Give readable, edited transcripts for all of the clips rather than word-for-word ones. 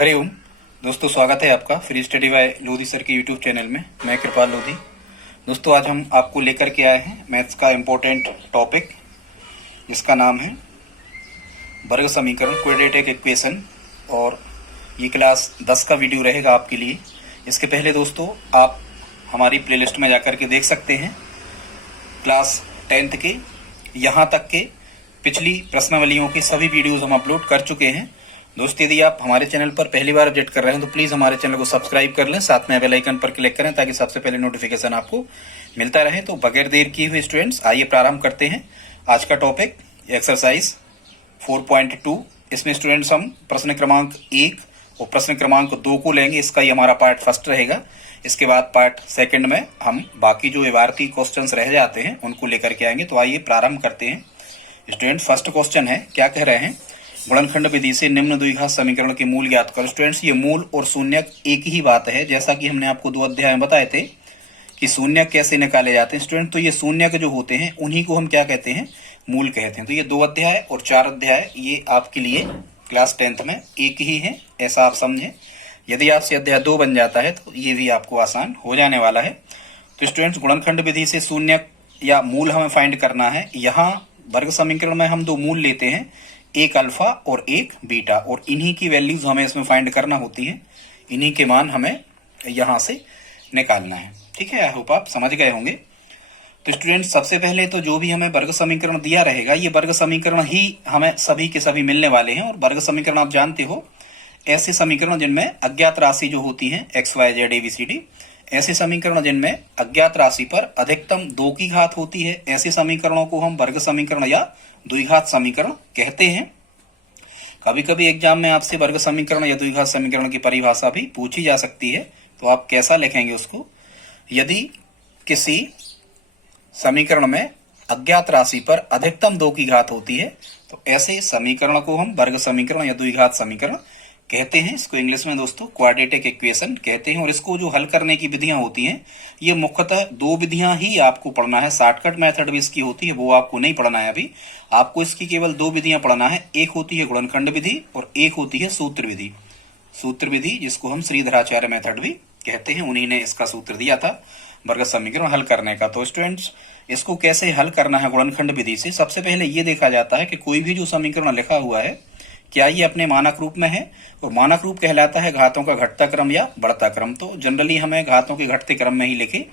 हरिओम दोस्तों, स्वागत है आपका free study bye Lodhi sir के यूट्यूब चैनल में। मैं कृपाल लोधी। दोस्तों, आज हम आपको लेकर के आए हैं मैथ्स का इम्पोर्टेंट टॉपिक, जिसका नाम है वर्ग समीकरण, क्वाड्रेटिक इक्वेशन। और ये क्लास 10 का वीडियो रहेगा आपके लिए। इसके पहले दोस्तों, आप हमारी प्लेलिस्ट में जाकर के देख सकते हैं क्लास 10th के यहाँ तक के पिछली प्रश्नावलियों की सभी वीडियोज हम अपलोड कर चुके हैं। दोस्तों, यदि आप हमारे चैनल पर पहली बार विजिट कर रहे हैं तो प्लीज हमारे चैनल को सब्सक्राइब कर लें, साथ में बेल आइकन पर क्लिक करें ताकि सबसे पहले नोटिफिकेशन आपको मिलता रहे। तो बगैर देर किए हुए स्टूडेंट्स, आइए प्रारंभ करते हैं आज का टॉपिक एक्सरसाइज 4.2। इसमें स्टूडेंट्स हम प्रश्न क्रमांक 1 और प्रश्न क्रमांक 2 को लेंगे। इसका ही हमारा पार्ट फर्स्ट रहेगा। इसके बाद पार्ट सेकंड में हम बाकी जो इबारती क्वेश्चंस रह जाते हैं उनको लेकर के आएंगे। तो आइए प्रारंभ करते हैं स्टूडेंट्स। फर्स्ट क्वेश्चन है, क्या कह रहे हैं? गुणनखंड विधि से निम्न द्विघात समीकरण के मूल ज्ञात करो। स्टूडेंट्स, ये मूल और शून्य एक ही बात है, जैसा कि हमने आपको 2 अध्याय में बताए थे कि शून्य कैसे निकाले जाते हैं। स्टूडेंट, तो ये शून्य के जो होते हैं उन्हीं को हम क्या कहते हैं? मूल कहते हैं। तो ये 2 अध्याय और 4 अध्याय ये आपके लिए क्लास 10th में एक ही है, ऐसा आप समझें। यदि आपसे अध्याय 2 बन जाता है तो ये भी आपको आसान हो जाने वाला है। तो स्टूडेंट्स, गुणनखंड विधि से शून्य या मूल हमें फाइंड करना है। यहाँ वर्ग समीकरण में हम 2 मूल लेते हैं, एक अल्फा और एक बीटा, और इन्हीं की वैल्यूज हमें इसमें फाइंड करना होती है। इन्हीं के मान हमें यहां से निकालना है। ठीक है, आई होप आप समझ गए होंगे। तो स्टूडेंट, सबसे पहले तो जो भी हमें वर्ग समीकरण दिया रहेगा, ये वर्ग समीकरण ही हमें सभी के सभी मिलने वाले हैं। और वर्ग समीकरण आप जानते हो, ऐसे समीकरण जिनमें अज्ञात राशि जो होती है एक्स वाई जेड एबीसीडी, ऐसे समीकरण जिनमें अज्ञात राशि पर अधिकतम 2 की घात होती है, ऐसे समीकरणों को हम वर्ग समीकरण या द्विघात समीकरण कहते हैं। कभी कभी एग्जाम में आपसे वर्ग समीकरण या द्विघात समीकरण की परिभाषा भी पूछी जा सकती है, तो आप कैसा लिखेंगे उसको? यदि किसी समीकरण में अज्ञात राशि पर अधिकतम 2 की घात होती है तो ऐसे समीकरण को हम वर्ग समीकरण या द्विघात समीकरण कहते हैं। इसको इंग्लिश में दोस्तों क्वाड्रेटिक इक्वेशन कहते हैं। और इसको जो हल करने की विधियां होती हैं, ये मुख्यतः 2 विधियां ही आपको पढ़ना है। शॉर्टकट मेथड भी इसकी होती है, वो आपको नहीं पढ़ना है अभी। आपको इसकी केवल 2 विधियां पढ़ना है। एक होती है गुणनखंड विधि और एक होती है सूत्र विधि। सूत्र विधि, जिसको हम श्रीधराचार्य मेथड भी कहते हैं, उन्हीं ने इसका सूत्र दिया था वर्ग समीकरण हल करने का। तो स्टूडेंट्स, इसको कैसे हल करना है गुणनखंड विधि से? सबसे पहले ये देखा जाता है कि कोई भी जो समीकरण लिखा हुआ है, क्या ये अपने मानक रूप में है? और मानक रूप कहलाता है घातों का घटता क्रम या बढ़ता क्रम। तो जनरली हमें घातों के घटते क्रम में ही लिखे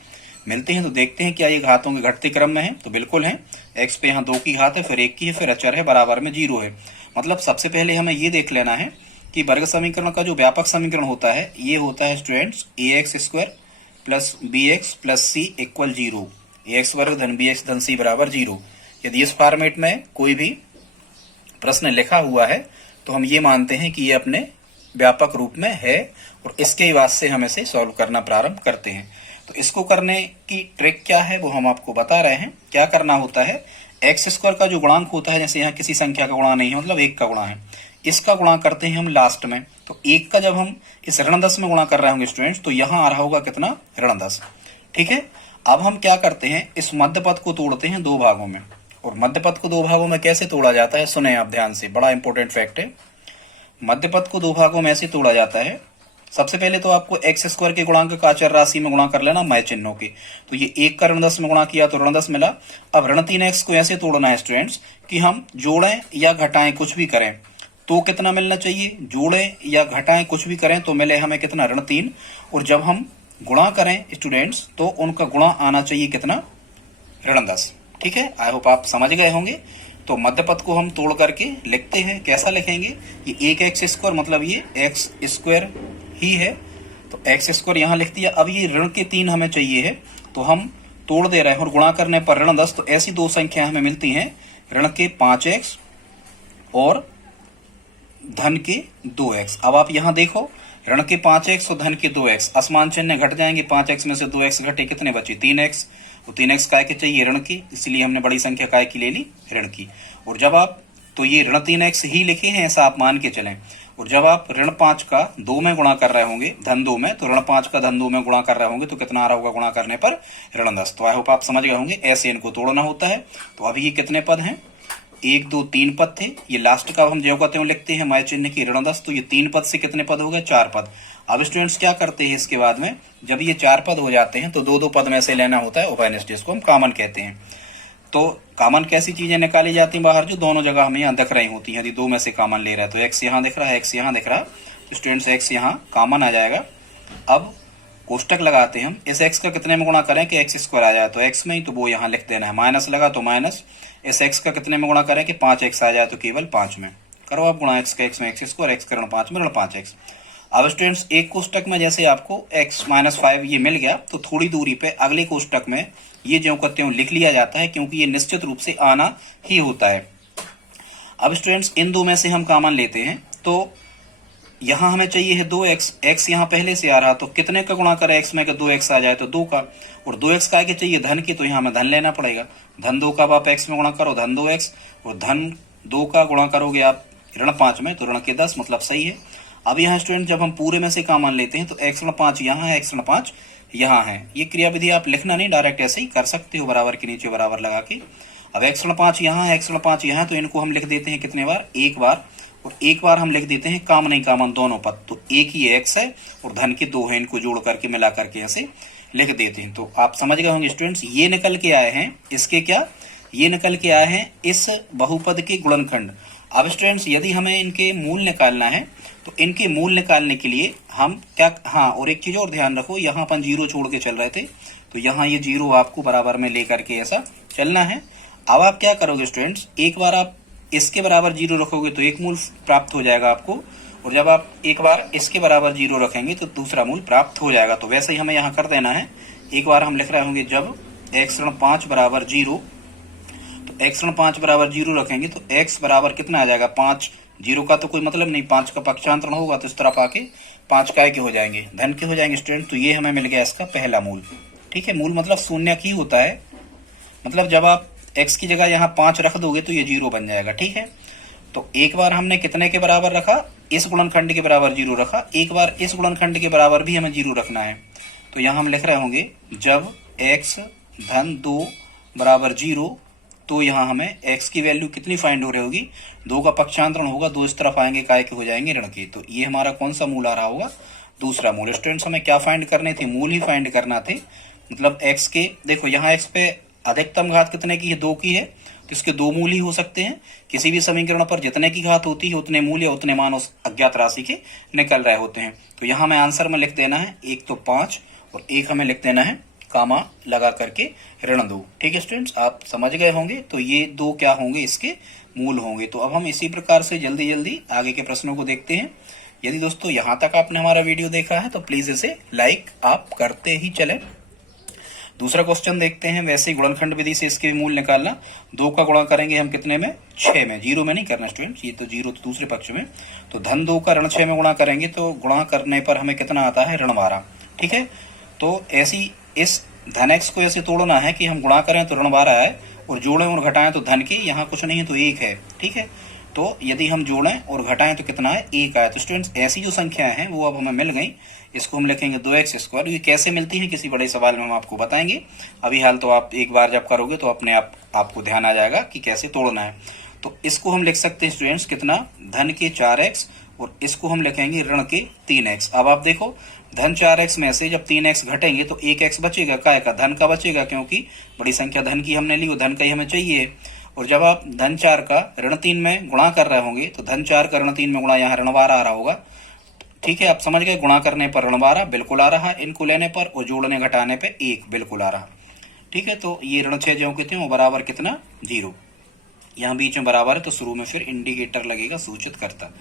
मिलते हैं। तो देखते हैं क्या ये घातों के घटते क्रम में है। तो बिल्कुल है। एक्स पे यहाँ 2 की घात है, फिर 1 की है, फिर अचर है, बराबर में 0 है। मतलब सबसे पहले हमें ये देख लेना है कि वर्ग समीकरण का जो व्यापक समीकरण होता है, ये होता है students ax² plus bx plus c equal 0। ax वर्ग धन bx धन c बराबर 0। यदि इस फॉर्मेट में कोई भी प्रश्न लिखा हुआ है तो हम ये मानते हैं कि ये अपने व्यापक रूप में है, और इसके बाद से हम इसे सॉल्व करना प्रारंभ करते हैं। तो इसको करने की ट्रिक क्या है वो हम आपको बता रहे हैं। क्या करना होता है? x² का जो गुणांक होता है, जैसे यहाँ किसी संख्या का गुणा नहीं है, मतलब 1 का गुणा है, इसका गुणा करते हैं हम लास्ट में। तो 1 का जब हम इस ऋण 10 में गुणा कर रहे होंगे स्टूडेंट्स, तो यहाँ आ रहा होगा कितना? ऋण 10। ठीक है। अब हम क्या करते हैं, इस मध्य पद को तोड़ते हैं 2 भागों में। और मध्य पद को 2 भागों में कैसे तोड़ा जाता है, सुने आप ध्यान से, बड़ा इंपॉर्टेंट फैक्ट है। मध्य पद को 2 भागों में ऐसे तोड़ा जाता है। सबसे पहले तो आपको x² के गुणांक का अचर राशि में गुणा कर लेना मय चिन्हों की। तो ये 1 का ऋण 10 में गुणा किया तो ऋण 10 मिला। अब ऋण 3x को ऐसे तोड़ना है स्टूडेंट्स कि हम जोड़ें या घटाएं कुछ भी करें तो कितना मिलना चाहिए? जोड़ें या घटाएं कुछ भी करें तो मिले हमें कितना? ऋण 3। और जब हम गुणा करें स्टूडेंट्स तो उनका गुणा आना चाहिए कितना? ऋण 10। ठीक है, आई होप आप समझ गए होंगे। तो मध्य पद को हम तोड़ करके लिखते हैं। कैसा लिखेंगे? ये 1x² मतलब ये x² ही है, तो x² यहाँ लिख दिया। अब ये ऋण के 3 हमें चाहिए है, तो हम तोड़ दे रहे हैं और गुणा करने पर ऋण 10। तो ऐसी 2 संख्या हमें मिलती हैं, ऋण के 5x और धन के 2x। अब आप यहाँ देखो, ऋण के 5x और धन के 2x, असमान चिन्ह घट जाएंगे। 5x में से 2x घटे, कितने बचे? 3x। तो 3x काय के चाहिए? ऋण की, इसलिए हमने बड़ी संख्या काय की ले ली? ऋण की। और जब आप, तो ये ऋण 3x ही लिखे हैं, ऐसा आप मान के चलें। और जब आप ऋण 5 का 2 में गुणा कर रहे होंगे, धन 2 में, तो ऋण 5 का धन 2 में गुणा कर रहे होंगे तो कितना आ रहा होगा गुणा करने पर? ऋण 10। तो आई होप आप समझ गए होंगे, ऐसे इनको तोड़ना होता है। तो अभी ये कितने पद हैं? 1 2 3 पद थे, ये लास्ट का हम ज्यों का त्यों लिखते हैं माय चिन्ह की ऋण 10, तो ये 3 पद से कितने पद हो गए, 4 पद। अब स्टूडेंट्स क्या करते हैं इसके बाद में, जब ये 4 पद हो जाते हैं तो 2 2 पद में से लेना होता है उभयनिष्ठ, जिसको हम कॉमन कहते हैं। तो कॉमन कैसी चीजें निकाली जाती हैं बाहर, जो दोनों जगह हमें यहाँ दिख रही होती हैं। यदि 2 में से कॉमन ले रहा है तो एक्स यहाँ दिख रहा है, एक्स यहाँ दिख रहा है, तो स्टूडेंट्स एक्स यहाँ कॉमन आ जाएगा। अब कोष्टक लगाते हैं हम, इस एक्स का कितने में गुणा करें कि एक्स स्क्वायर आ जाए, तो एक्स में ही, तो वो यहाँ लिख देना है। माइनस लगा तो माइनस, इस एक्स का कितने में गुणा करें कि 5x आ जाए, तो केवल 5 में करो आप गुणा, एक्स का एक्स में एक्स स्क्वायर, एक्स का ऋण 5 में ऋण 5x। अब स्टूडेंट्स एक कोष्टक में जैसे आपको x -5 ये मिल गया, तो थोड़ी दूरी पे अगले कोष्टक में ये ज्यों का त्यों लिख लिया जाता है, क्योंकि ये निश्चित रूप से आना ही होता है। अब स्टूडेंट्स इन 2 में से हम कॉमन लेते हैं, तो यहाँ हमें चाहिए है 2x, x यहाँ पहले से आ रहा, तो कितने का गुणा करें x में कि 2x आ जाए, तो 2 का, और 2x का आगे चाहिए धन की, तो यहाँ हमें धन लेना पड़ेगा। धन 2 का आप x में गुणा करो, धन 2x, और धन 2 का गुणा करोगे आप ऋण 5 में, तो ऋण के 10, मतलब सही है। अब यहाँ स्टूडेंट जब हम पूरे में से कॉमन लेते हैं तो x ऋण 5 यहाँ है, x ऋण 5 यहाँ है। ये क्रियाविधि आप लिखना नहीं, डायरेक्ट ऐसे ही कर सकते हो, बराबर के नीचे बराबर लगा के। अब x ऋण 5 यहाँ है, x ऋण 5 यहाँ है, तो इनको हम लिख देते हैं कितने बार, एक बार, और एक बार हम लिख देते हैं कॉमन ही कॉमन दोनों पद, तो एक ही x है और धन के 2 है, इनको जोड़ करके मिला करके ऐसे लिख देते हैं। तो आप समझ गए होंगे स्टूडेंट्स, ये निकल के आए हैं इसके क्या, ये निकल के आए हैं इस बहुपद के गुणनखंड। अब स्टूडेंट्स यदि हमें इनके मूल निकालना है, तो इनके मूल निकालने के लिए हम क्या, हाँ और एक चीज और ध्यान रखो, यहाँ अपन 0 छोड़ के चल रहे थे, तो यहाँ ये 0 आपको बराबर में लेकर के ऐसा चलना है। अब आप क्या करोगे स्टूडेंट्स, एक बार आप इसके बराबर 0 रखोगे तो एक मूल प्राप्त हो जाएगा आपको, और जब आप एक बार इसके बराबर 0 रखेंगे तो दूसरा मूल प्राप्त हो जाएगा। तो वैसे ही हमें यहाँ कर देना है। एक बार हम लिख रहे होंगे जब x ऋण 5 बराबर 0, तो x ऋण 5 बराबर 0 रखेंगे तो x बराबर कितना आ जाएगा, 5। 0 का तो कोई मतलब नहीं, 5 का पक्षांतरण होगा तो इस तरफ आके 5 काय के हो जाएंगे, धन के हो जाएंगे स्टूडेंट। तो ये हमें मिल गया इसका पहला मूल। ठीक है, मूल मतलब शून्य ही होता है, मतलब जब आप x की जगह यहाँ 5 रख दोगे तो ये 0 बन जाएगा। ठीक है, तो एक बार हमने कितने के बराबर रखा, इस गुणनखंड के बराबर 0 रखा, एक बार इस गुणनखंड के बराबर भी हमें 0 रखना है। तो यहाँ हम लिख रहे होंगे जब x धन 2 बराबर 0, तो यहाँ हमें x की वैल्यू कितनी फाइंड हो रही होगी, 2 का पक्षांतरण होगा, 2 इस तरफ आएंगे, काय के हो जाएंगे ऋण के। तो ये हमारा कौन सा मूल आ रहा होगा, दूसरा मूल। स्टूडेंट्स हमें क्या फाइंड करने थे, मूल ही फाइंड करना थे। मतलब x के, देखो यहाँ x पे अधिकतम घात कितने की है, 2 की है, तो इसके 2 मूल ही हो सकते हैं। किसी भी समीकरण पर जितने की घात होती है उतने मूल या उतने मान उस अज्ञात राशि के निकल रहे होते हैं। तो यहाँ हमें आंसर में लिख देना है एक तो 5 और एक हमें लिख देना है कामा लगा करके ऋण 2। ठीक है स्टूडेंट्स, आप समझ गए होंगे। तो ये 2 क्या होंगे, इसके मूल होंगे। तो अब हम इसी प्रकार से जल्दी जल्दी आगे के प्रश्नों को देखते हैं। यदि दोस्तों यहाँ तक आपने हमारा वीडियो देखा है तो प्लीज इसे लाइक आप करते ही चले। दूसरा क्वेश्चन देखते हैं, वैसे ही गुणनखंड विधि से इसके मूल निकालना। 2 का गुणा करेंगे हम कितने में, 6 में, 0 में नहीं करना स्टूडेंट्स, ये तो 0 तो दूसरे पक्ष में। तो धन 2 का ऋण 6 में गुणा करेंगे तो गुणा करने पर हमें कितना आता है, ऋण 12। ठीक है, तो ऐसी इस धन x को ऐसे तोड़ना है कि हम गुणा करें तो ऋण 12 है, और जोड़ें और घटाएं तो धन की, यहाँ कुछ नहीं है तो 1 है। ठीक है, तो यदि हम जोड़ें और घटाएं तो कितना है, 1 आया। तो स्टूडेंट्स ऐसी जो संख्याएं हैं वो अब हमें मिल गई, इसको हम लिखेंगे 2x स्क्वायर। ये कैसे मिलती है किसी बड़े सवाल में हम आपको बताएंगे। अभी हाल तो आप एक बार जब करोगे तो अपने आप आपको ध्यान आ जाएगा कि कैसे तोड़ना है। तो इसको हम लिख सकते हैं स्टूडेंट्स कितना, धन के 4x, और इसको हम लिखेंगे ऋण के 3x। अब आप देखो धन 4x में से जब 3x घटेंगे तो 1x बचेगा, काय का, धन का बचेगा, क्योंकि बड़ी संख्या धन की हमने ली, वो धन का ही हमें चाहिए। और जब आप धन 4 का ऋण 3 में गुणा कर रहे होंगे तो धन 4 का ऋण 3 में गुणा, यहाँ ऋण 12 आ रहा होगा। ठीक है, आप समझ गए, गुणा करने पर ऋण 12 बिल्कुल आ रहा, इनको लेने पर, और जोड़ने घटाने पे 1 बिल्कुल आ रहा। ठीक है, तो ये ऋण 6 जो कितने वो बराबर कितना, 0। यहाँ बीच में बराबर है तो शुरू में फिर इंडिकेटर लगेगा, सूचित करता।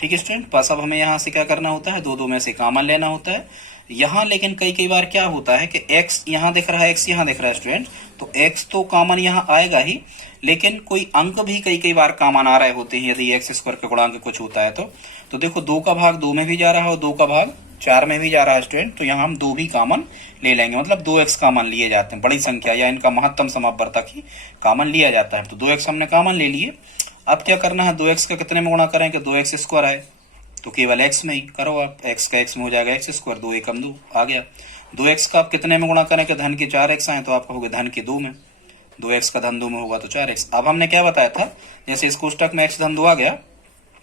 ठीक है स्टूडेंट, बस अब हमें यहाँ से क्या करना होता है, 2 में से कॉमन लेना होता है यहाँ। लेकिन कई बार क्या होता है कि x यहाँ दिख रहा है, x यहाँ दिख रहा है स्टूडेंट, तो x तो कॉमन यहाँ आएगा ही, लेकिन कोई अंक भी कई बार कॉमन आ रहे होते हैं। यदि x स्क्वायर का गुणांक कुछ होता है तो देखो 2 का भाग 2 में भी जा रहा है और 2 का भाग 4 में भी जा रहा है स्टूडेंट, तो यहाँ हम 2 भी कॉमन ले लेंगे, मतलब 2x कॉमन लिए जाते हैं। बड़ी संख्या या इनका महत्तम समापवर्तक ही कॉमन लिया जाता है। तो 2x हमने कॉमन ले लिए। अब क्या करना है, 2x का कितने में गुणा करें कि 2x स्क्वायर आए, तो केवल x में ही करो आप, x का x में हो जाएगा x स्क्वायर, 2 एकम 2 आ गया। 2x का आप कितने में गुणा करें कि धन के 4x आए, तो आप कहोगे धन के 2 में। 2x का धन 2 में होगा तो 4x। अब हमने क्या बताया था, जैसे इस कोष्टक में x धन 2 आ गया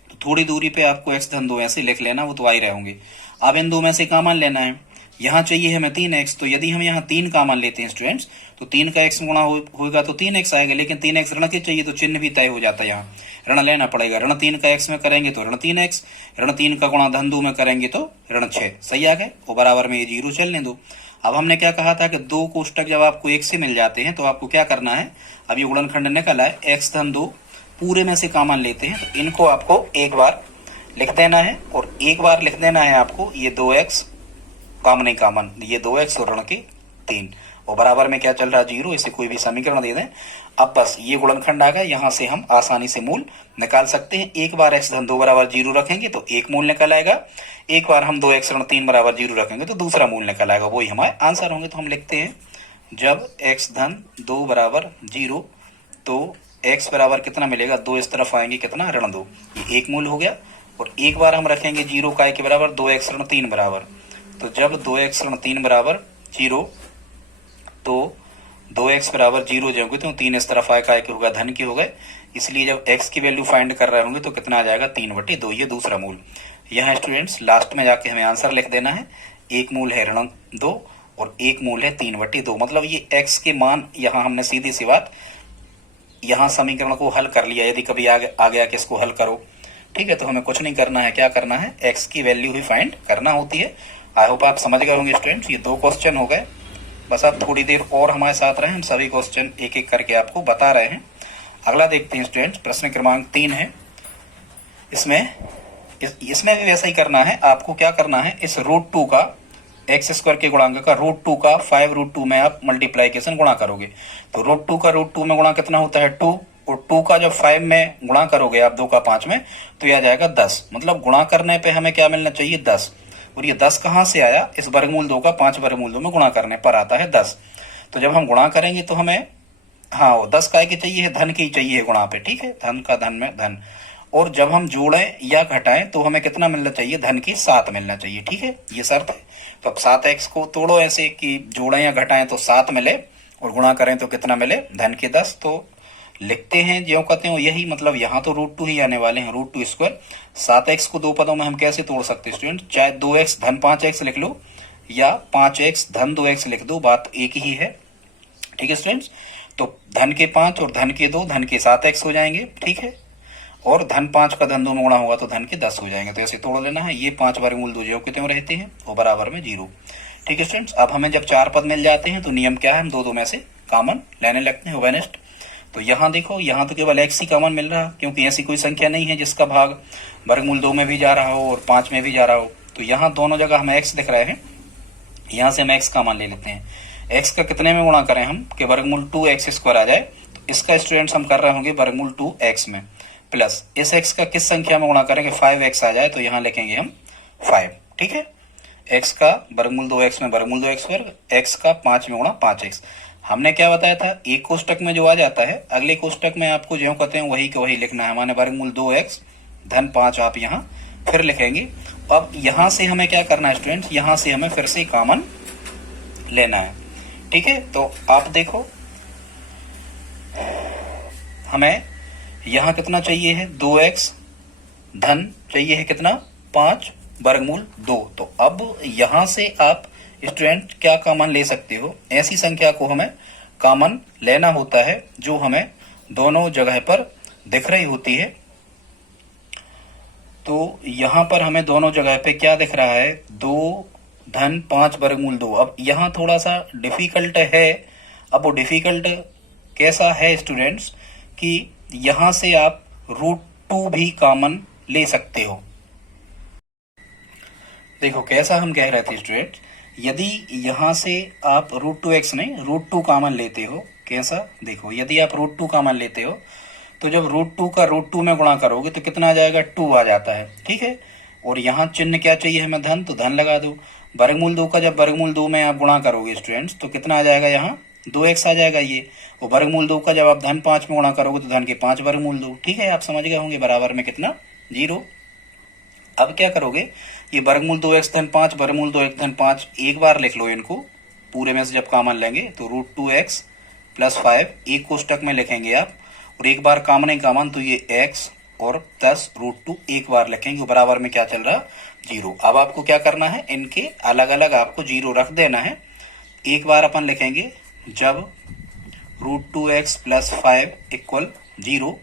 तो थोड़ी दूरी पे आपको x धन 2 ऐसे लिख लेना, वो तो आ ही रहे होंगे। अब इन दो में से कॉमन लेना है, यहाँ चाहिए हमें 3x, तो यदि हम यहाँ 3 कॉमन लेते हैं स्टूडेंट्स तो 3 का x गुणा होगा तो 3x आएगा, लेकिन 3x ऋण के चाहिए तो चिन्ह भी तय हो जाता है, यहाँ ऋण लेना पड़ेगा। ऋण 3 का x में करेंगे तो ऋण 3x, ऋण 3 का गुणा धन 2 में करेंगे तो ऋण 6। सही आ गए, और बराबर में ये 0 चलने दो। अब हमने क्या कहा था कि दो कोष्टक जब आपको एक से मिल जाते हैं तो आपको क्या करना है, अब ये गुणनखंड निकल आए, x धन 2 पूरे में से कॉमन लेते हैं तो इनको आपको एक बार लिख देना है, और एक बार लिख देना है आपको ये 2x कॉमन ही कॉमन, ये 2x और ऋण के 3, और बराबर में क्या चल रहा है 0। इसे कोई भी समीकरण दे दें। अब बस ये गुणनखंड आ गया, यहाँ से हम आसानी से मूल निकाल सकते हैं। एक बार x धन 2 बराबर 0 रखेंगे तो एक मूल निकल आएगा, एक बार हम 2x ऋण 3 बराबर 0 रखेंगे तो दूसरा मूल निकल आएगा, वही हमारे आंसर होंगे। तो हम लिखते हैं जब x धन 2 बराबर 0 तो x बराबर कितना मिलेगा, 2 इस तरफ आएंगे कितना ऋण 2, ये एक मूल हो गया। और एक बार हम रखेंगे 0 काय के बराबर 2x ऋण 3 बराबर, तो जब 2x ऋण 3 बराबर 0 तो 2x बराबर 0 जो होंगे तो 3 इस तरफ आए काय के होगा धन के हो गए, इसलिए जब x की वैल्यू फाइंड कर रहे होंगे तो कितना आ जाएगा 3/2, ये दूसरा मूल। यहाँ स्टूडेंट्स लास्ट में जाके हमें आंसर लिख देना है, एक मूल है ऋण 2 और एक मूल है 3/2, मतलब ये x के मान यहाँ हमने सीधी सी बात यहाँ समीकरण को हल कर लिया। यदि कभी आ गया कि इसको हल करो, ठीक है, तो हमें कुछ नहीं करना है, क्या करना है x की वैल्यू ही फाइंड करना होती है। आई होप आप समझ गए होंगे स्टूडेंट्स, ये 2 क्वेश्चन हो गए, बस आप थोड़ी देर और हमारे साथ रहें, हम सभी क्वेश्चन एक एक करके आपको बता रहे हैं। अगला देखते हैं स्टूडेंट्स, प्रश्न क्रमांक 3 है। इसमें भी वैसा ही करना है, आपको क्या करना है, इस √2 का एक्स स्क्वायर के गुणांक का √2 का 5√2 में आप मल्टीप्लाइकेशन गुणा करोगे, तो √2 का √2 में गुणा कितना होता है 2, और 2 का जब 5 में गुणा करोगे आप 2 का 5 में तो यह आ जाएगा 10, मतलब गुणा करने पे हमें क्या मिलना चाहिए 10, और ये 10 कहाँ से आया, इस वर्गमूल 2 का 5 वर्गमूल 2 में गुणा करने पर आता है 10। तो जब हम गुणा करेंगे तो हमें हाँ 10 काय के चाहिए, धन की चाहिए गुणा पे, ठीक है, धन का धन में धन, और जब हम जोड़ें या घटाएं तो हमें कितना मिलना चाहिए, धन की 7 मिलना चाहिए, ठीक है, ये शर्त है। तो अब 7x को तोड़ो ऐसे कि जोड़ें या घटाएं तो 7 मिले, और गुणा करें तो कितना मिले, धन के 10। तो लिखते हैं ज्यों कहते हो यही, मतलब यहाँ तो √2 ही आने वाले हैं, √2 स्क्वायर। 7x को 2 पदों में हम कैसे तोड़ सकते हैं स्टूडेंट, चाहे 2x धन 5x लिख लो या 5x धन 2x लिख दो, बात एक ही है, ठीक है स्टूडेंट्स। तो धन के 5 और धन के 2 धन के 7x हो जाएंगे, ठीक है, और धन 5 का धन 2 में गुणा होगा तो धन के 10 हो जाएंगे। तो ऐसे तोड़ लेना है, ये 5 वर्गमूल 2 ज्यों के त्यों रहते हैं और बराबर में 0, ठीक है स्टूडेंट्स। अब हमें जब 4 पद मिल जाते हैं तो नियम क्या है, हम 2 में से कॉमन लेने लगते हैं, वेनेस्ट। तो यहाँ देखो, यहाँ तो केवल x ही कॉमन मिल रहा, क्योंकि ऐसी कोई संख्या नहीं है जिसका भाग वर्गमूल 2 में भी जा रहा हो और 5 में भी जा रहा हो। तो यहाँ दोनों जगह हमें x दिख रहे हैं, यहाँ से हम x कॉमन ले लेते हैं। x का कितने में गुणा करें हम कि वर्गमूल 2x स्क्वायर आ जाए, तो इसका स्टूडेंट्स हम कर रहे होंगे वर्गमूल 2x में, प्लस इस x का किस संख्या में गुणा करेंगे, 5x आ जाए तो यहाँ लिखेंगे हम 5, ठीक है। x का वर्गमूल 2x में वर्गमूल 2x स्क्वायर, x का 5 में गुणा 5x। हमने क्या बताया था, एक कोष्टक में जो आ जाता है अगले कोष्टक में आपको जो कहते हैं वही के वही लिखना है, हमारे वर्गमूल 2x धन 5 आप यहाँ फिर लिखेंगे। अब यहाँ से हमें क्या करना है स्टूडेंट्स, यहाँ से हमें फिर से कॉमन लेना है, ठीक है। तो आप देखो हमें यहाँ कितना चाहिए है, 2x धन चाहिए है कितना 5 वर्गमूल 2। तो अब यहाँ से आप स्टूडेंट क्या कॉमन ले सकते हो, ऐसी संख्या को हमें कॉमन लेना होता है जो हमें दोनों जगह पर दिख रही होती है। तो यहाँ पर हमें दोनों जगह पे क्या दिख रहा है, 2 धन 5 वर्गमूल 2। अब यहाँ थोड़ा सा डिफिकल्ट है, अब वो डिफिकल्ट कैसा है स्टूडेंट्स कि यहाँ से आप √2 भी कॉमन ले सकते हो। देखो कैसा हम कह रहे थे स्टूडेंट, यदि यहाँ से आप √2x नहीं √2 कॉमन लेते हो, कैसा देखो, यदि आप √2 कॉमन लेते हो तो जब √2 का √2 में गुणा करोगे तो कितना आ जाएगा, 2 आ जाता है, ठीक है। और यहाँ चिन्ह क्या चाहिए हमें, धन, तो धन लगा दो। वर्गमूल 2 का जब वर्गमूल 2 में आप गुणा करोगे स्टूडेंट्स तो कितना आ जाएगा, यहाँ 2x आ जाएगा ये, और वर्गमूल 2 का जब आप धन 5 में गुणा करोगे तो धन के 5 वर्गमूल 2, ठीक है, आप समझ गए होंगे, बराबर में कितना 0। अब क्या करोगे, ये वर्गमूल 2x धन 5 वर्गमूल 2x धन 5 एक बार लिख लो इनको, पूरे में से जब कॉमन लेंगे तो √2x प्लस 5 एक कोष्टक में लिखेंगे आप, और एक बार कॉमन है कॉमन, तो ये x और प्लस √2 एक बार लिखेंगे, बराबर में क्या चल रहा, 0। अब आपको क्या करना है, इनके अलग अलग आपको 0 रख देना है। एक बार अपन लिखेंगे जब √2x प्लस 5 इक्वल 0,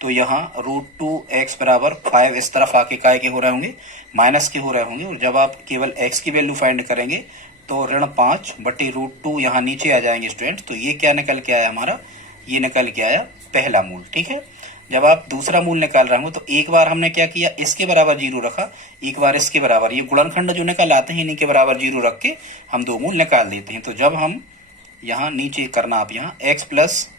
तो यहाँ √2x बराबर 5 इस तरफ आके काय के हो रहे होंगे, माइनस के हो रहे होंगे, और जब आप केवल x की वैल्यू फाइंड करेंगे तो ऋण 5/√2 यहाँ नीचे आ जाएंगे स्टूडेंट्स। तो ये क्या निकल के आया हमारा, ये निकल के आया पहला मूल। ठीक है, जब आप दूसरा मूल निकाल रहे हो तो एक बार हमने क्या किया, इसके बराबर 0 रखा, एक बार इसके बराबर, ये गुणनखंड जो निकल आते हैं इन्हीं के बराबर 0 रख के हम दो मूल निकाल देते हैं। तो जब हम यहाँ नीचे करना, आप यहाँ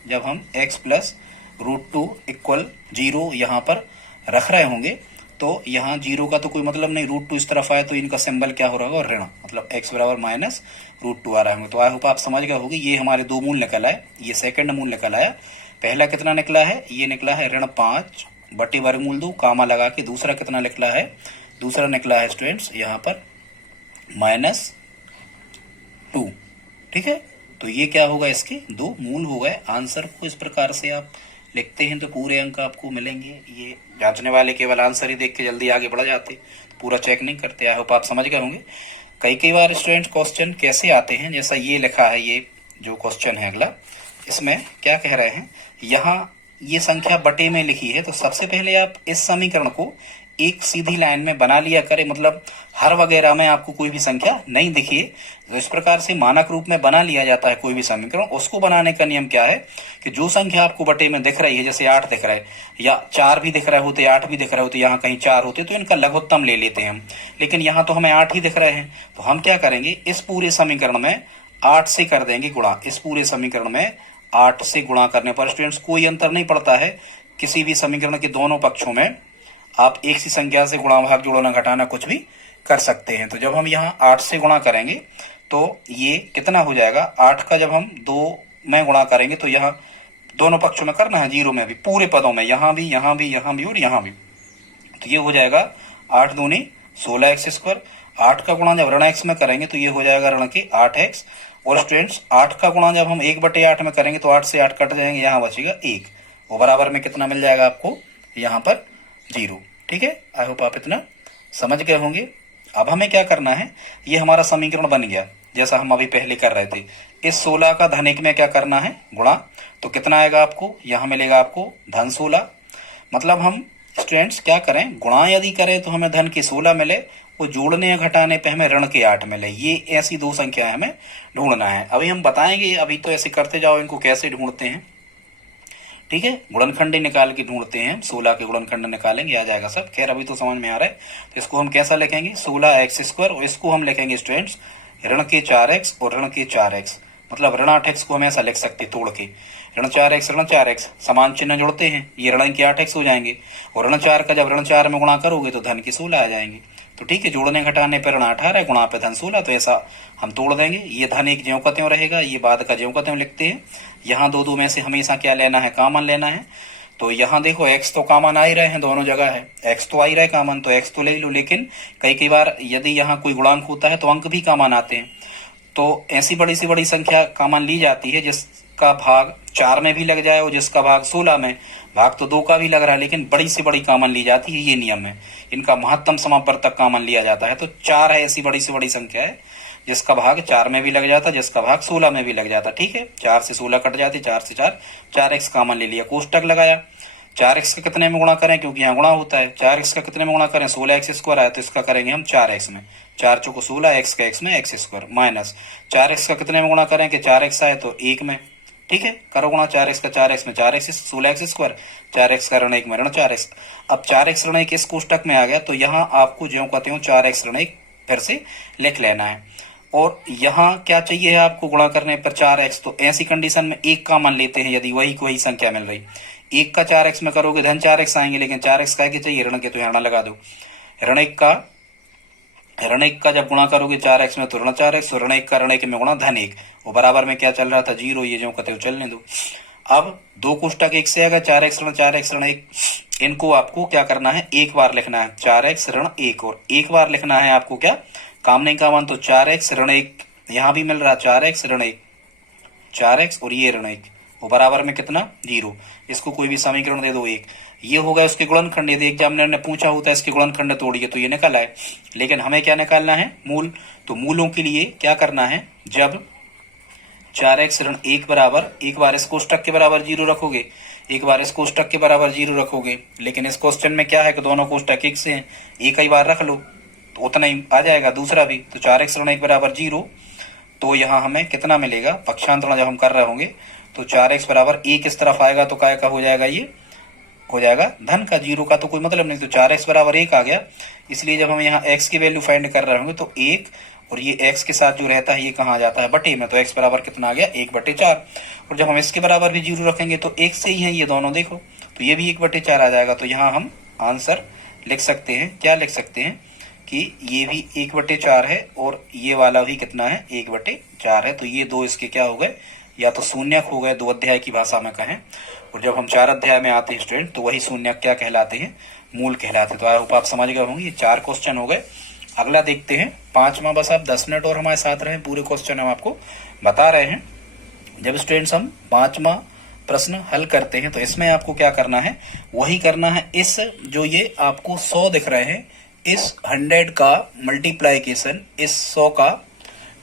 जब हम x प्लस √2 इक्वल 0 यहाँ पर रख रहे होंगे, तो यहाँ 0 का तो कोई मतलब नहीं, √2 इस तरफ आए तो इनका सिंबल क्या हो रहा होगा, ऋण, मतलब x बराबर माइनस √2 आ रहा है। तो आई होप आप समझ गए होंगे। ये हमारे दो मूल निकल आए, ये सेकंड मूल निकल आया। पहला कितना निकला है, ये निकला है ऋण 5/√2 कामा लगा के। दूसरा कितना निकला है, दूसरा निकला है स्टूडेंट्स यहाँ पर -2। ठीक है, तो ये क्या होगा, इसके दो मूल हो गए। आंसर को इस प्रकार से आप लिखते हैं तो पूरे अंक आपको मिलेंगे। ये जांचने वाले केवल आंसर ही देख के जल्दी आगे बढ़ जाते, पूरा चेक नहीं करते। आई होप आप समझ गए होंगे। कई बार स्टूडेंट क्वेश्चन कैसे आते हैं, जैसा ये लिखा है, ये जो क्वेश्चन है अगला, इसमें क्या कह रहे हैं, यहाँ ये संख्या बटे में लिखी है, तो सबसे पहले आप इस समीकरण को एक सीधी लाइन में बना लिया करें, मतलब हर वगैरह में आपको कोई भी संख्या नहीं दिखी। तो इस प्रकार से मानक रूप में बना लिया जाता है कोई भी समीकरण। उसको बनाने का नियम क्या है कि जो संख्या आपको बटे में दिख रही है, जैसे 8 दिख रहा है या 4 भी दिख रहे होते, 8 भी दिख रहे होते, यहाँ कहीं 4 होते, तो इनका लघुत्तम ले लेते हैं हम। लेकिन यहाँ तो हमें 8 ही दिख रहे हैं, तो हम क्या करेंगे, इस पूरे समीकरण में 8 से कर देंगे गुणा। इस पूरे समीकरण में 8 से गुणा करने पर स्टूडेंट्स कोई अंतर नहीं पड़ता है, किसी भी समीकरण के दोनों पक्षों में आप एक सी संख्या से गुणा भाग जोड़ना घटाना कुछ भी कर सकते हैं। तो जब हम यहाँ 8 से गुणा करेंगे तो ये कितना हो जाएगा, 8 का जब हम 2 में गुणा करेंगे तो यहाँ दोनों पक्षों में करना है, 0 में भी, पूरे पदों में, यहाँ भी, यहाँ भी, यहाँ भी और यहाँ भी। तो ये हो जाएगा 8 दूनी 16x²। 8 का गुणा जब ऋण x में करेंगे तो ये हो जाएगा ऋण के 8x। और स्टूडेंट्स 8 का गुणा जब हम 1/8 में करेंगे तो 8 से 8 कट जाएंगे, यहाँ बचेगा 1, वो बराबर में कितना मिल जाएगा आपको, यहाँ पर 0। ठीक है, आई होप आप इतना समझ गए होंगे। अब हमें क्या करना है, ये हमारा समीकरण बन गया जैसा हम अभी पहले कर रहे थे। इस 16 का धन 1 में क्या करना है, गुणा, तो कितना आएगा आपको, यहाँ मिलेगा आपको धन 16। मतलब हम स्टूडेंट्स क्या करें, गुणा यदि करें तो हमें धन के 16 मिले, वो जोड़ने या घटाने पे हमें ऋण के 8 मिले। ये ऐसी दो संख्याएं हमें ढूंढना है। अभी हम बताएंगे, अभी तो ऐसे करते जाओ इनको कैसे ढूंढते हैं। ठीक है, गुणनखंड निकाल के ढूंढते हैं, 16 के गुणनखंड निकालेंगे, आ जाएगा सब। खैर अभी तो समझ में आ रहा है। तो इसको हम कैसा लिखेंगे, 16x², और इसको हम लिखेंगे स्टूडेंट्स ऋण के 4x और ऋण के 4x, मतलब ऋण 8x को हम ऐसा लिख सकते तोड़ के, ऋण 4x समान चिन्ह जोड़ते हैं, ये ऋण के 8x हो जाएंगे, और ऋण 4 का जब ऋण 4 में गुणा करोगे तो धन के 16 आ जाएंगे। तो ठीक है, जोड़ने घटाने पर ऋण 18, गुणा पे धन 16, तो ऐसा हम तोड़ देंगे। ये धन एक ज्यों का त्यों रहेगा, ये बाद का ज्यों का त्यों लिखते हैं। यहाँ दो में से हमेशा क्या लेना है, कॉमन लेना है। तो यहाँ देखो x तो कॉमन आ ही रहे हैं, दोनों जगह है, x तो आ ही रहे कॉमन, तो x तो ले लो। लेकिन कई बार यदि यहाँ कोई गुणांक होता है तो अंक भी कॉमन आते हैं। तो ऐसी बड़ी सी बड़ी संख्या कॉमन ली जाती है जिसका भाग 4 में भी लग जाए और जिसका भाग 16 में, भाग तो 2 का भी लग रहा है लेकिन बड़ी से बड़ी कॉमन ली जाती है। ये नियम है, इनका महत्तम समापवर्तक कॉमन लिया जाता है। तो 4 है ऐसी बड़ी से बड़ी संख्या है जिसका भाग 4 में भी लग जाता, जिसका भाग 16 में भी लग जाता। ठीक है, 4 से 16 कट जाती, 4 से 4, 4x कॉमन ले लिया, कोष्टक लगाया। 4x का कितने में गुणा करें, क्योंकि यहाँ गुणा होता है। 4x का कितने में गुणा करें, 16x² आया तो इसका करेंगे हम 4x में, 4 चौको 16, x का x में x², माइनस 4x का कितने में गुणा करें कि 4x आए तो 1 में। ठीक है, करो गुणा 4x का 4x में 4x 16x², 4x का ऋण 1 में ऋण 4x। अब 4x ऋण 1 इस कोष्टक में आ गया, तो यहाँ आपको ज्यों कहते हो 4x ऋण 1 फिर से लिख लेना है। और यहाँ क्या चाहिए है आपको, गुणा करने पर 4x, तो ऐसी कंडीशन में 1 कॉमन लेते हैं यदि वही संख्या मिल रही। 1 का 4x में करोगे धन 4x आएंगे, लेकिन 4x का चाहिए ऋण के, तो यहाँ लगा दो। ऋण 1 का जब गुणा करोगे 4x में तो ऋण 4x, और ऋण 1 का ऋण 1 में गुणा धन 1, वो बराबर में क्या चल रहा था, 0। ये जो कहते हो चलने दो। अब 2 कोष्टक 1 से आएगा, 4x ऋण 1, इनको आपको क्या करना है, एक बार लिखना है 4x ऋण 1, और एक बार लिखना है आपको क्या, काम नहीं का मान, तो 4x ऋण 1, यहाँ भी मिल रहा 4x ऋण 1, 4x और ये ऋण 1, और बराबर में कितना 0। इसको कोई भी समीकरण दे दो 1, ये होगा उसके गुणनखंड। यदि एग्जामिनर ने पूछा होता है इसके गुणनखंड तोड़िए तो ये निकल आए, लेकिन हमें क्या निकालना है, मूल। तो मूलों के लिए क्या करना है, जब 4x ऋण 1 बराबर, एक बार इस कोष्टक के बराबर 0 रखोगे, एक बार इस कोष्टक के बराबर 0 रखोगे, लेकिन इस क्वेश्चन में क्या है कि दोनों कोष्टक एक से हैं, एक ही बार रख लो तो उतना ही आ जाएगा, दूसरा भी। तो 4x ऋण 1 बराबर 0, तो यहाँ हमें कितना मिलेगा, पक्षांतरण जब हम कर रहे होंगे तो 4x बराबर 1 इस तरफ आएगा तो काय का हो जाएगा, ये हो जाएगा धन का, 0 का तो कोई मतलब नहीं। तो 4x बराबर 1 आ गया, इसलिए जब हम यहाँ x की वैल्यू फाइंड कर रहे होंगे तो 1 और ये x के साथ जो रहता है ये कहाँ आ जाता है, बटे में। तो x बराबर कितना आ गया, 1/4। और जब हम इसके बराबर भी 0 रखेंगे तो 1 से ही है ये दोनों, देखो तो ये भी 1/4 आ जाएगा। तो यहाँ हम आंसर लिख सकते हैं, क्या लिख सकते हैं कि ये भी 1/4 है और ये वाला भी कितना है, 1/4 है। तो ये दो इसके क्या हो गए, या तो शून्यक हो गए, 2 अध्याय की भाषा में कहें। और जब हम 4 अध्याय में आते हैं स्टूडेंट तो वही शून्यक क्या कहलाते हैं, मूल कहलाते हैं। तो आई होप आप समझ गए होंगे, ये 4 क्वेश्चन हो गए। अगला देखते हैं 5वां। बस आप 10 मिनट और हमारे साथ रहें, पूरे क्वेश्चन हम आपको बता रहे हैं। जब स्टूडेंट्स हम 5वां प्रश्न हल करते हैं तो इसमें आपको क्या करना है, वही करना है। इस जो ये आपको 100 दिख रहे हैं, इस 100 का मल्टीप्लाइकेशन इस 100 का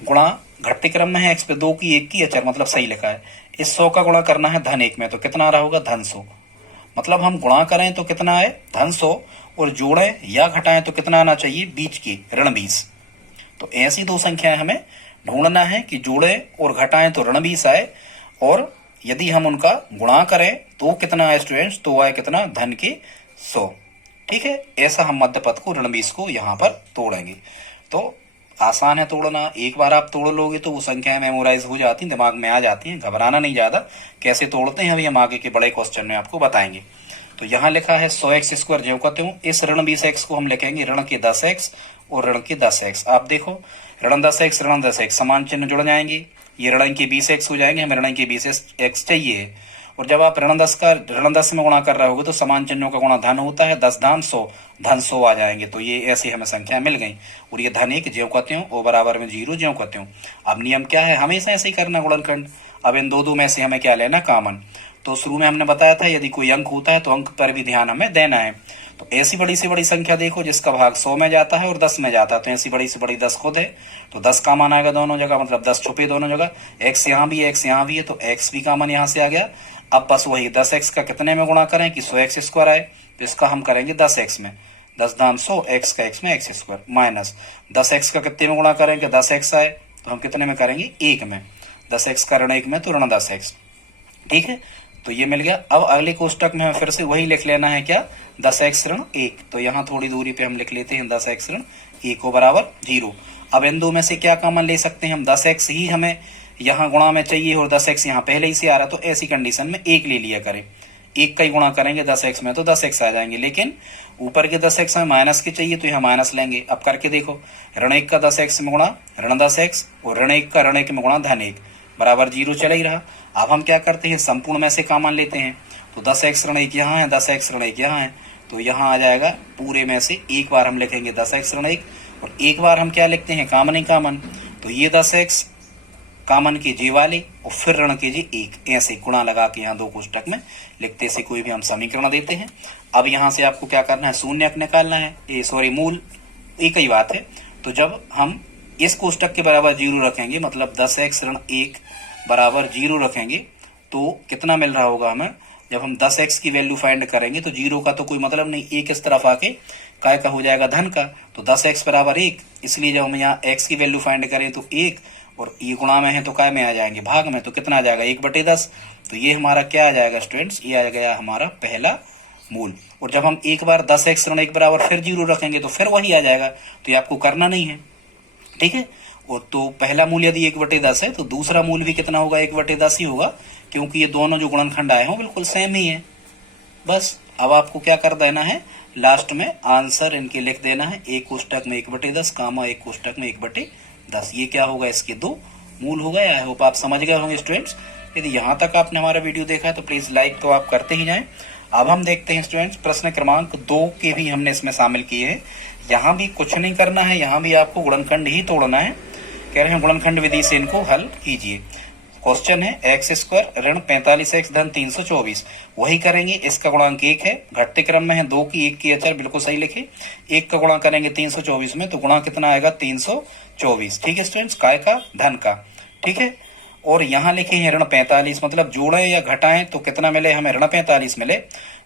गुणा, घटते क्रम में है, x पे 2 की 1 की अचर, मतलब सही लिखा है। इस 100 का गुणा करना है धन 1 में, तो कितना आ रहा होगा, धन 100। मतलब हम गुणा करें तो कितना आए, धन 100, और जोड़ें या घटाएं तो कितना आना चाहिए, बीच की ऋण 20। तो ऐसी दो संख्याएं हमें ढूंढना है कि जोड़ें और घटाएं तो ऋण 20 आए, और यदि हम उनका गुणा करें तो कितना आए स्टूडेंट्स, तो आए कितना, धन के 100। ठीक है, ऐसा हम मध्य पद को ऋण 20 को यहाँ पर तोड़ेंगे। तो आसान है तोड़ना, एक बार आप तोड़ लोगे तो वो संख्याएं मेमोराइज हो जाती हैं, दिमाग में आ जाती हैं। घबराना नहीं ज्यादा, कैसे तोड़ते हैं अभी हम आगे के बड़े क्वेश्चन में आपको बताएंगे। तो यहाँ लिखा है 100x² ज्यों कहते हूँ, इस ऋण 20x को हम लिखेंगे ऋण के 10x और ऋण के 10x। आप देखो ऋण 10x समान चिन्ह जुड़ जाएंगे, ये ऋण के 20x हो जाएंगे, हमें ऋण के 20x चाहिए। और जब आप ऋण 10 में गुणा कर रहे होगे तो समान चिन्हों का गुणा धन होता है, 10 धाम 100, धन 100 आ जाएंगे। तो ये ऐसी हमें संख्या मिल गई। और ये धन 1 ज्यों कहते हूँ, ओ बराबर में 0 ज्यों कहते हूँ। अब नियम क्या है, हमेशा ऐसे ही करना गुणनखंड। अब इन दो में से हमें क्या लेना, कॉमन। तो शुरू में हमने बताया था यदि कोई अंक होता है तो अंक पर भी ध्यान हमें देना है। तो ऐसी बड़ी से बड़ी संख्या देखो जिसका भाग 100 में जाता है और 10 में जाता है, तो ऐसी बड़ी से बड़ी 10 खुद है, तो 10 कॉमन आएगा दोनों जगह, मतलब 10 छुपे दोनों जगह। x यहाँ भी है, x यहाँ भी है, तो x भी कॉमन यहाँ से आ गया। अब बस वही 10x का कितने में गुणा करें कि 100x² आए, तो इसका हम करेंगे 10x में, 10 धाम 100, x का x में x² माइनस 10x का कितने में गुणा करें कि 10x आए, तो हम कितने में करेंगे, 1 में, 10x का ऋण 1 में तो ऋण 10x। ठीक है, तो ये मिल गया। अब अगले कोष्टक में हमें फिर से वही लिख लेना है, क्या, 10x ऋण 1। तो यहाँ थोड़ी दूरी पे हम लिख लेते हैं 10x ऋण 1 को बराबर 0। अब इन दो में से क्या कॉमन ले सकते हैं हम, 10x ही हमें यहाँ गुणा में चाहिए और 10x यहाँ पहले ही से आ रहा, तो ऐसी कंडीशन में 1 ले लिया करें, 1 का ही गुणा करेंगे 10x में तो 10x आ जाएंगे। लेकिन ऊपर के 10x में माइनस के चाहिए तो यहाँ माइनस लेंगे। अब करके देखो, ऋण 1 का 10x में गुणा ऋण 10x और ऋण 1 का ऋण 1 में गुणा धन 1 बराबर 0 चला ही रहा। अब हम क्या करते हैं, संपूर्ण में से कॉमन लेते हैं। तो 10x ऋण 1 यहाँ है, 10x ऋण 1 यहाँ है, तो यहाँ आ जाएगा पूरे में से एक बार हम लिखेंगे 10x ऋण 1 और एक बार हम क्या लिखते हैं, कॉमन ही कॉमन। तो ये 10x कॉमन के जे वाले और फिर ऋण के जे 1, ऐसे गुणा लगा के यहाँ दो कोष्टक में लिखते से कोई भी हम समीकरण देते हैं। अब यहाँ से आपको क्या करना है, शून्यक निकालना है, मूल, एक ही बात है। तो जब हम इस कोष्टक के बराबर 0 रखेंगे, मतलब 10x ऋण 1 बराबर 0 रखेंगे, तो कितना मिल रहा होगा हमें, जब हम 10x की वैल्यू फाइंड करेंगे तो 0 का तो कोई मतलब नहीं, 1 इस तरफ आके काय का हो जाएगा, धन का। तो 10x बराबर 1, इसलिए जब हम यहाँ x की वैल्यू फाइंड करें तो 1, और ये गुणा में है तो काय में आ जाएंगे, भाग में, तो कितना आ जाएगा, 1/10। तो ये हमारा क्या आ जाएगा स्टूडेंट्स, ये आ गया हमारा पहला मूल। और जब हम एक बार 10x ऋण 1 बराबर फिर 0 रखेंगे तो फिर वही आ जाएगा, तो ये आपको करना नहीं है। ठीक है, और तो पहला मूल यदि 1/10 है तो दूसरा मूल भी कितना होगा, 1/10 ही होगा, क्योंकि ये दोनों जो गुणनखंड आए हों बिल्कुल सेम ही है। बस अब आपको क्या कर देना है, लास्ट में आंसर इनके लिख देना है, एक कोष्टक में 1/10 कामा एक कोष्टक में 1/10। ये क्या होगा, इसके दो मूल हो गए। आई होप आप समझ गए होंगे स्टूडेंट्स। यदि यहाँ तक आपने हमारा वीडियो देखा है तो प्लीज लाइक तो आप करते ही जाएं। अब हम देखते हैं स्टूडेंट्स, प्रश्न क्रमांक 2 के भी हमने इसमें शामिल किए हैं। यहाँ भी कुछ नहीं करना है, यहाँ भी आपको गुणनखंड ही तोड़ना है। कह रहे हैं गुणनखंड विधि से इनको हल कीजिए। क्वेश्चन है एक्स स्क्वायर ऋण 45x धन 324, वही करेंगे। इसका गुणांक 1 है, घटते क्रम में है 2 की 1 की अचर, बिल्कुल सही लिखे। 1 का गुणा करेंगे 324 में, तो गुणा कितना आएगा 324। ठीक है स्टूडेंट्स, काय का, धन का। ठीक है, और यहाँ लिखे हैं ऋण 45, मतलब जोड़े या घटाएं तो कितना मिले हमें, ऋण 45 मिले।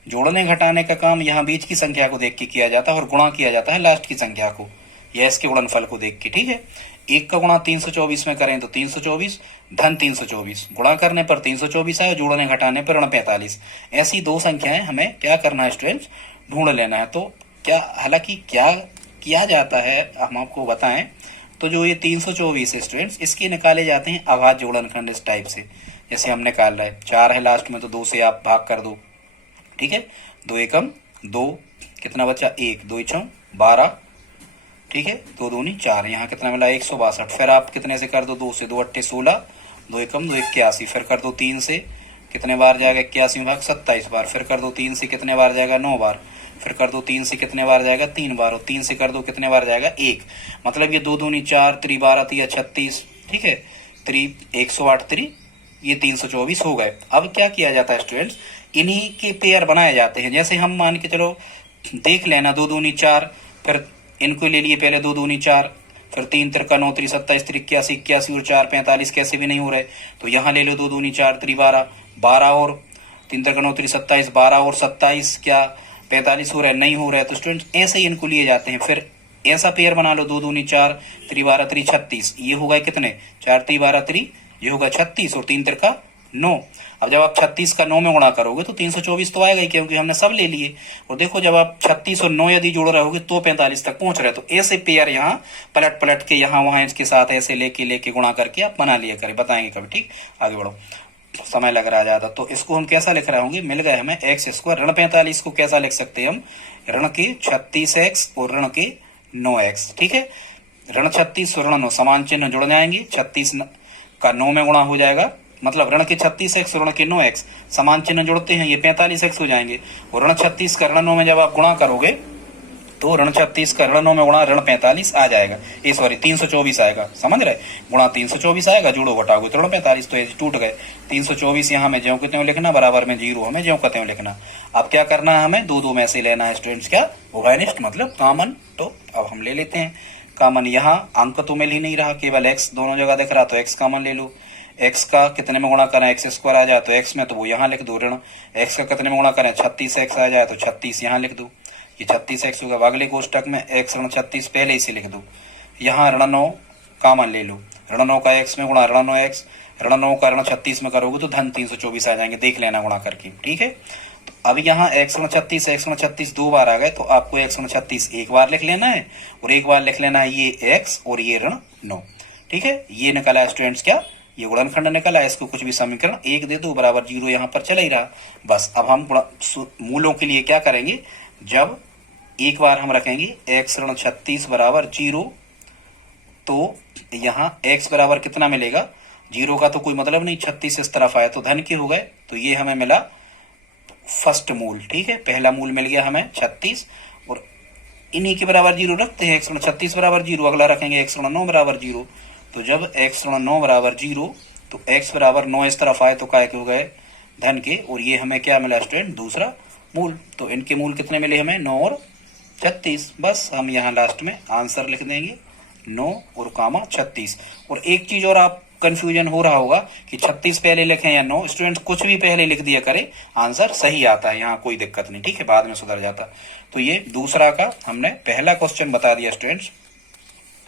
जोड़ने घटाने का काम यहाँ बीच की संख्या को देख के किया जाता है और गुणा किया जाता है लास्ट की संख्या को या इसके गुणनफल को देख के। ठीक है, 1 का गुणा 324 में करें तो 324 धन 324, गुणा करने पर 324 आए, जोड़ने घटाने पर ऋण 45। ऐसी दो संख्याएं हमें क्या करना है स्टूडेंट्स, ढूंढ लेना है। तो क्या, हालांकि क्या किया जाता है हम आपको बताएं, तो जो ये 324 है स्टूडेंट्स, इसके निकाले जाते हैं अभाज्य जोड़नखंड इस टाइप से, जैसे हम निकाल रहे हैं 4 है लास्ट में, तो 2 से आप भाग कर दो। ठीक है, 2 एकम 2, कितना बचा 1, 2 छम 12। ठीक है, 2 दूनी 4, यहाँ कितना मिला 162। फिर आप कितने से कर दो, 2 से, 2 अट्ठे 16, 2 एकम 2 81। फिर कर दो 3 से, कितने बार जाएगा 81 भाग 27 बार। फिर कर दो 3 से, कितने बार जाएगा 9 बार। फिर कर दो 3 से, कितने बार जाएगा 3 बार। और 3 से कर दो कितने बार जाएगा 1। मतलब ये 2 दूनी 4, 3 12 3 36। ठीक है, 3 108 3, ये 324 हो गए। अब क्या किया जाता है स्टूडेंट्स, इन्हीं के पेयर बनाए जाते हैं। जैसे हम मान के चलो, देख लेना 2 दूनी 4, फिर इनको ले लिए पहले 2 दूनी 4, फिर 3 तिरका 9 3 27 3 81 81 और 4 45, कैसे भी नहीं हो रहे तो यहाँ ले लो 2 दूनी 4 3 12, 12 और 3 तिरका 9 3 27, 12 और 27 क्या 45 हो रहा है, नहीं हो रहा है। तो स्टूडेंट्स ऐसे ही इनको लिए जाते हैं। फिर ऐसा पेयर बना लो 2 दूनी 4 3 12 3 36, ये हो गए कितने 4 3 12 3, ये होगा 36 और 3 तिरका 9। अब जब आप 36 का 9 में गुणा करोगे तो 324 तो आएगा ही, क्योंकि हमने सब ले लिए। और देखो जब आप 36 और 9 यदि जोड़ रहे होगे तो 45 तक पहुंच रहे। तो ऐसे पेयर यहाँ पलट पलट के यहाँ वहां इसके साथ ऐसे लेके गुणा करके आप बना लिया करें, बताएंगे कभी। ठीक, आगे बढ़ो, समय लग रहा है ज्यादा। तो इसको हम कैसा लिख रहे होंगे, मिल गए हमें एक्स स्क्वायर। ऋण 45 को कैसा लिख सकते हैं हम, ऋण के 36x और ऋण के 9x। ठीक है, ऋण 36 और ऋण 9 समान चिन्ह जुड़ जाएंगे, 36 का 9 में गुणा हो जाएगा, मतलब ऋण के 36x और ऋण के 9x समान चिन्ह जुड़ते हैं, ये 45x हो जाएंगे। और ऋण 36 का ऋण 9 में जब आप गुणा करोगे तो ऋण 36 का ऋण 9 में गुणा ऋण 45 आ जाएगा, ये सॉरी 324 आएगा, समझ रहे, गुणा 324 आएगा, जोड़ो घटाओगे तो ऋण 45, तो ये टूट गए। 324 यहाँ में ज्यों कितने लिखना, बराबर में 0 हमें ज्यों कितने लिखना। अब क्या करना है, हमें 2 2 में से लेना है स्टूडेंट्स, क्या ओगानिस्ट मतलब कॉमन। तो अब हम ले लेते हैं कॉमन। यहाँ अंक तो मिल ही नहीं रहा, केवल x दोनों जगह दिख रहा, तो x कॉमन ले लो। x का कितने में गुणा करें, एक्स स्क्वायर आ जाए तो x में, तो वो यहाँ लिख दो ऋण। x का कितने में गुणा करें 36x आ जाए तो 36 यहाँ लिख दो, ये 36x होगा। अगले कोष्टक में x ऋण 36 पहले इसे लिख दो। यहाँ ऋण 9 कॉमन ले लो, ऋण 9 का x में गुणा ऋण 9x, ऋण 9 का ऋण 36 में करोगे तो धन 324 आ जाएंगे, देख लेना गुणा करके। ठीक है, तो अब यहाँ x ऋण 36 2 बार आ गए, तो आपको x ऋण 36 एक बार लिख लेना है और एक बार लिख लेना है ये x और ये ऋण 9। ठीक है, ये निकला है स्टूडेंट्स क्या, ये गुणनखंड निकला है। इसको कुछ भी समीकरण 1 दे दो, बराबर 0 यहाँ पर चला ही रहा। बस अब हम मूलों के लिए क्या करेंगे, जब एक बार हम रखेंगे x ऋण 36 बराबर 0, तो यहाँ x बराबर कितना मिलेगा, 0 का तो कोई मतलब नहीं, 36 इस तरफ आया तो धन के हो गए, तो ये हमें मिला फर्स्ट मूल। ठीक है, पहला मूल मिल गया हमें 36, और इन्हीं के बराबर 0 रखते हैं, x ऋण 36 बराबर 0, अगला रखेंगे x ऋण 9 बराबर 0। तो जब x ऋण 9 बराबर 0, तो x बराबर 9 इस तरफ आए तो काय के हो गए धन के, और ये हमें क्या मिला स्टूडेंट, दूसरा मूल। तो इनके मूल कितने मिले हमें, 9 और 36। बस हम यहाँ लास्ट में आंसर लिख देंगे 9 और कामा 36। और एक चीज और आप कंफ्यूजन हो रहा होगा कि 36 पहले लिखें या 9, स्टूडेंट कुछ भी पहले लिख दिया करे, आंसर सही आता है, यहाँ कोई दिक्कत नहीं। ठीक है, बाद में सुधर जाता। तो ये दूसरा का हमने पहला क्वेश्चन बता दिया स्टूडेंट्स।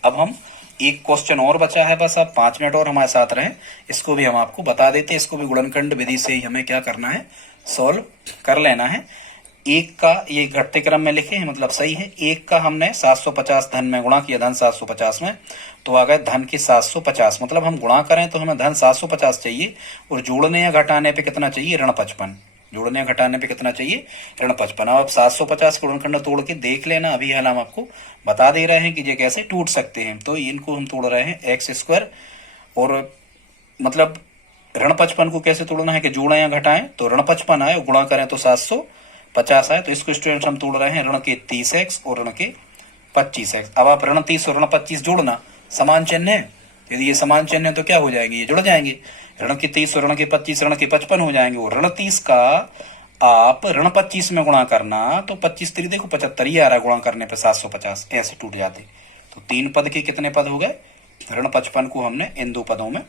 अब हम एक क्वेश्चन और बचा है, बस आप 5 मिनट और हमारे साथ रहें, इसको भी हम आपको बता देते हैं। इसको भी गुणनखंड विधि से ही हमें क्या करना है, सॉल्व कर लेना है। एक का ये घटते क्रम में लिखे हैं, मतलब सही है। एक का हमने 750 धन में गुणा किया, धन 750 में, तो आ गए धन के 750। मतलब हम गुणा करें तो हमें धन 750 चाहिए, और जोड़ने या घटाने पे कितना चाहिए, ऋण 55। जोड़ने या घटाने पे कितना चाहिए, ऋण 55। अब 750 गुणनखंड तोड़ के देख लेना, अभी हाल हम आपको बता दे रहे हैं कि ये कैसे टूट सकते हैं। तो इनको हम तोड़ रहे हैं एक्स स्क्वायर, और मतलब ऋण 55 को कैसे तोड़ना है कि जोड़ें या घटाएं, तो ऋण 55 आए, गुणा करें तो 750 आए। तो इसको स्टूडेंट्स हम तोड़ रहे हैं ऋण के 30x और ऋण के 25x। अब आप ऋण 30 और ऋण 25 जोड़ना, समान चिन्ह है, यदि ये समान चिन्ह है तो क्या हो जाएंगे, ये जुड़ जाएंगे। ऋण के 30 और ऋण के 25 ऋण के 55 हो जाएंगे। और ऋण 30 का आप ऋण 25 में गुणा करना तो 25 3 देखो 75 ही आ रहा है, गुणा करने पे 750 ऐसे टूट जाते। तो 3 पद के कितने पद हो गए, ऋण 55 को हमने इन 2 पदों में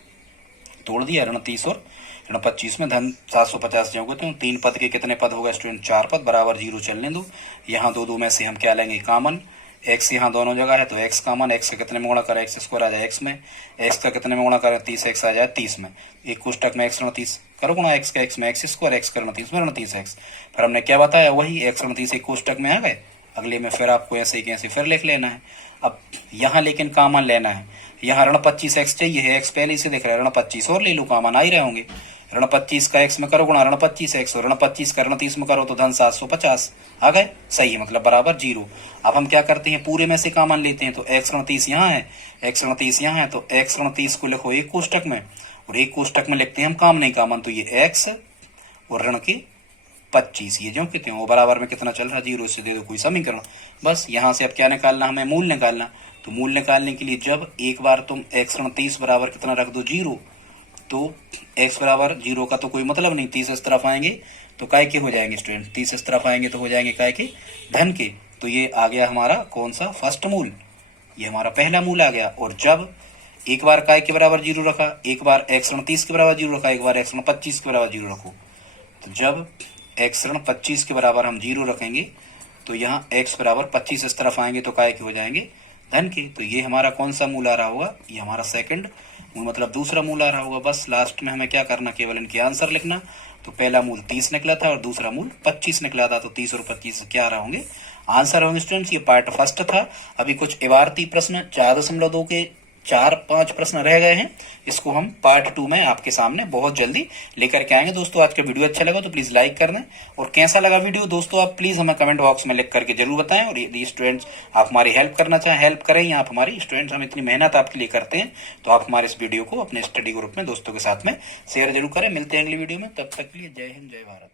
तोड़ दिया, ऋण 30 और ऋण 25 में धन 750 जाओगे तो 3 पद के कितने पद हो गए स्टूडेंट, 4 पद बराबर 0 चलने दो। यहाँ 2 2 में से हम क्या लेंगे, कॉमन। एक्स यहाँ दोनों जगह है तो एक्स कॉमन, एक्स का कितने में गुणा करें, एक्स स्क्वायर आ जाए एक्स में, एक्स का कितने में गुणा करें 30 एक्स आ जाए 30 में, एक कोष्टक में एक्स ऋण 30 करो गुणा एक्स का एक्स में, एक्स स्क्वायर एक्स का ऋण 30 में ऋण 30 एक्स। फिर हमने क्या बताया, वही एक्स ऋण 30 एक कोष्टक में आ गए। अगले में फिर आपको ऐसे ही ऐसे फिर लिख लेना है। अब यहाँ लेकिन कॉमन लेना है, यहाँ ऋण 25 एक्स चाहिए है, एक्स पहले से दिख रहा है, ऋण 25 और ले लो, कॉमन आ ही रहे होंगे। ऋण 25 का एक्स में करो गुणा ऋण 25 एक्स, और ऋण 25 का ऋण 30 में करो तो धन 750 आ गए, सही है, मतलब बराबर 0। अब हम क्या करते हैं, पूरे में से कॉमन लेते हैं, तो एक्स ऋण 30 यहाँ है, एक्स ऋण 30 यहाँ है, तो एक्स ऋण 30 को लिखो एक कोष्टक में और एक कोष्टक में लिखते हैं हम काम नहीं कॉमन, तो ये एक्स और ऋण के 25 ये जो कितने हो बराबर में कितना चल रहा है 0, से दे दो कोई समीकरण। बस यहाँ से अब क्या निकालना, हमें मूल निकालना। तो मूल निकालने के लिए जब एक बार तुम एक्स ऋण 30 बराबर कितना रख दो 0, तो x बराबर 0 का तो कोई मतलब नहीं, 30 इस तरफ आएंगे तो काय के हो जाएंगे स्टूडेंट, 30 इस तरफ आएंगे तो हो जाएंगे काय के, धन के। तो ये आ गया हमारा कौन सा, फर्स्ट मूल, ये हमारा पहला मूल आ गया। और जब एक बार काय के बराबर 0 रखा, एक बार x ऋण 30 के बराबर 0 रखा, एक बार x ऋण 25 के बराबर 0 रखो, तो जब x ऋण 25 के बराबर हम 0 रखेंगे तो यहाँ x बराबर 25 इस तरफ आएंगे तो काय के हो जाएंगे, धन के। तो ये हमारा कौन सा मूल आ रहा होगा, ये हमारा सेकंड मूल मतलब दूसरा मूल आ रहा होगा। बस लास्ट में हमें क्या करना, केवल इनके आंसर लिखना। तो पहला मूल 30 निकला था और दूसरा मूल 25 निकला था, तो 30 और 25 क्या आ रहा होंगे, आंसर होंगे स्टूडेंट्स। ये पार्ट फर्स्ट था। अभी कुछ इबारती प्रश्न 4.2 के 4-5 प्रश्न रह गए हैं, इसको हम पार्ट 2 में आपके सामने बहुत जल्दी लेकर के आएंगे। दोस्तों आज का वीडियो अच्छा लगा तो प्लीज लाइक कर दें, और कैसा लगा वीडियो दोस्तों आप प्लीज हमें कमेंट बॉक्स में लिख करके जरूर बताएं। और यदि स्टूडेंट्स आप हमारी हेल्प करना चाहें, हेल्प करें आप हमारी, स्टूडेंट्स हम इतनी मेहनत आपके लिए करते हैं, तो आप हमारे इस वीडियो को अपने स्टडी ग्रुप में दोस्तों के साथ में शेयर जरूर करें। मिलते हैं अगली वीडियो में, तब तक के लिए जय हिंद जय भारत।